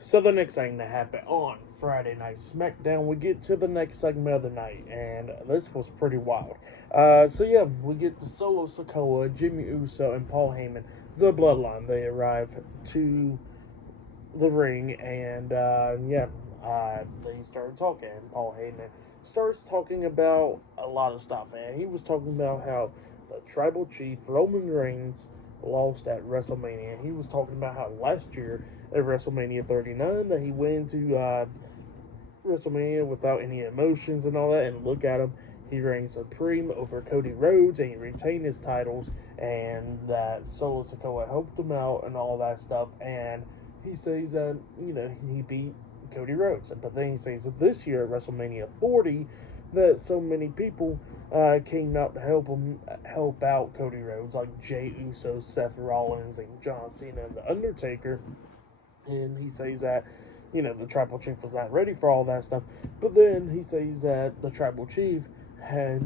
So the next thing that happened on Friday Night SmackDown, we get to the next segment of the night, and this was pretty wild. We get the Solo Sikoa, Jimmy Uso, and Paul Heyman, the Bloodline. They arrive to the ring, and they started talking. Paul Heyman starts talking about a lot of stuff, and he was talking about how the Tribal Chief Roman Reigns lost at WrestleMania. He was talking about how last year at WrestleMania 39 that he went into WrestleMania without any emotions and all that, and look at him. He reigned supreme over Cody Rhodes, and he retained his titles, and that Solo Sikoa helped him out and all that stuff. And he says that, he beat Cody Rhodes. But then he says that this year at WrestleMania 40, that so many people came out to help out Cody Rhodes, like Jey Uso, Seth Rollins, and John Cena, and The Undertaker. And he says that, the Tribal Chief was not ready for all that stuff. But then he says that the Tribal Chief had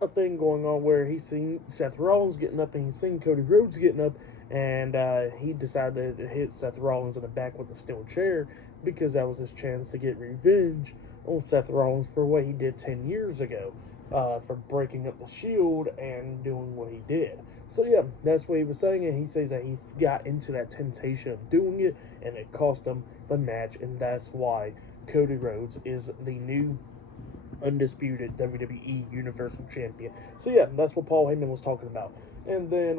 a thing going on where he's seen Seth Rollins getting up and he's seen Cody Rhodes getting up, and he decided to hit Seth Rollins in the back with a steel chair because that was his chance to get revenge on Seth Rollins for what he did 10 years ago, for breaking up the Shield and doing what he did. So yeah, that's what he was saying, and he says that he got into that temptation of doing it, and it cost him the match, and that's why Cody Rhodes is the new undisputed WWE Universal Champion. So yeah, that's what Paul Heyman was talking about. And then,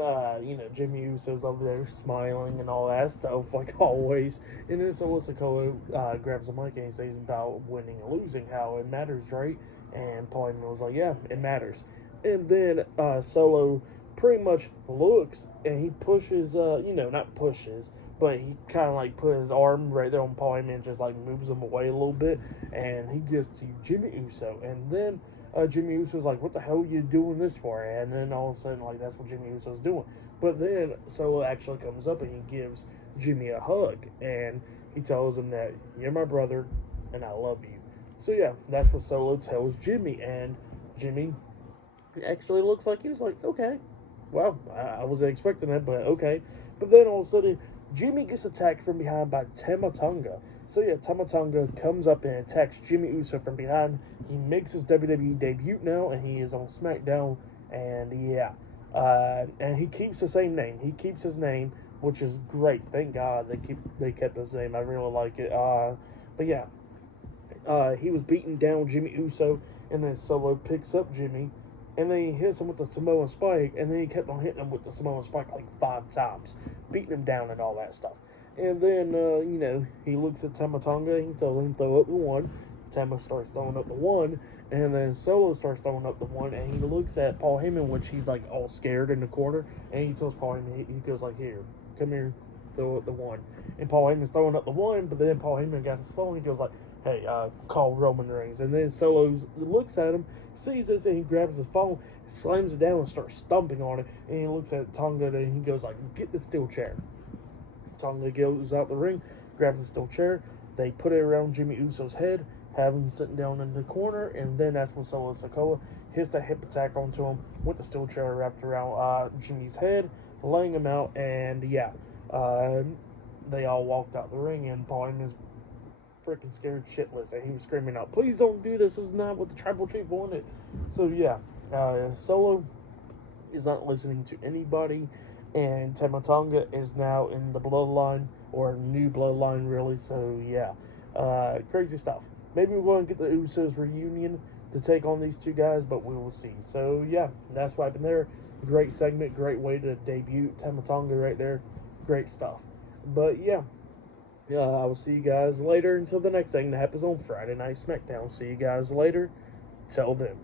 Jimmy Uso's over there smiling and all that stuff, like always. And then Solo Sikoa grabs the mic and he says about winning and losing, how it matters, right? And Paul Heyman was like, yeah, it matters. And then Solo pretty much looks and he pushes, not pushes, but he kind of like put his arm right there on Paul Heyman and just like moves him away a little bit. And he gets to Jimmy Uso. And then Jimmy Uso's like, what the hell are you doing this for? And then all of a sudden, like, that's what Jimmy Uso's doing. But then Solo actually comes up and he gives Jimmy a hug. And he tells him that, you're my brother and I love you. So yeah, that's what Solo tells Jimmy. And Jimmy actually looks like he was like, okay. Well, I wasn't expecting that, but okay. But then all of a sudden, Jimmy gets attacked from behind by Tama Tonga. So yeah, Tama Tonga comes up and attacks Jimmy Uso from behind. He makes his WWE debut now, and he is on SmackDown. And yeah, and he keeps the same name. He keeps his name, which is great. Thank God they kept his name. I really like it. But yeah, he was beating down Jimmy Uso, and then Solo picks up Jimmy, and then he hits him with the Samoan Spike, and then he kept on hitting him with the Samoan Spike like 5 times, beating him down and all that stuff. And then, he looks at Tama Tonga, and he tells him to throw up the 1. Tama starts throwing up the 1, and then Solo starts throwing up the 1, and he looks at Paul Heyman, which he's like all scared in the corner, and he tells Paul Heyman, he goes like, here, come here, throw up the 1. And Paul Heyman's throwing up the 1, but then Paul Heyman got his phone, he goes like, hey, call Roman Reigns. And then Solo looks at him, sees this, and he grabs his phone, slams it down, and starts stomping on it. And he looks at Tonga, and he goes like, get the steel chair. Tonga goes out the ring, grabs the steel chair. They put it around Jimmy Uso's head, have him sitting down in the corner, and then that's when Solo Sikoa hits that hip attack onto him with the steel chair wrapped around Jimmy's head, laying him out. And yeah, they all walked out the ring, and Paul Heyman is freaking scared shitless, and he was screaming out, please don't do this, this is not what the Tribal Chief wanted. So yeah, Solo is not listening to anybody, and Tama Tonga is now in the bloodline, or new bloodline really. So yeah, crazy stuff. Maybe we're going to get the Usos reunion to take on these two guys, but we will see. So yeah, that's what happened there. Great segment, great way to debut Tama Tonga right there. Great stuff. But yeah, I will see you guys later until the next thing that happens on Friday Night SmackDown. See you guys later. Till then.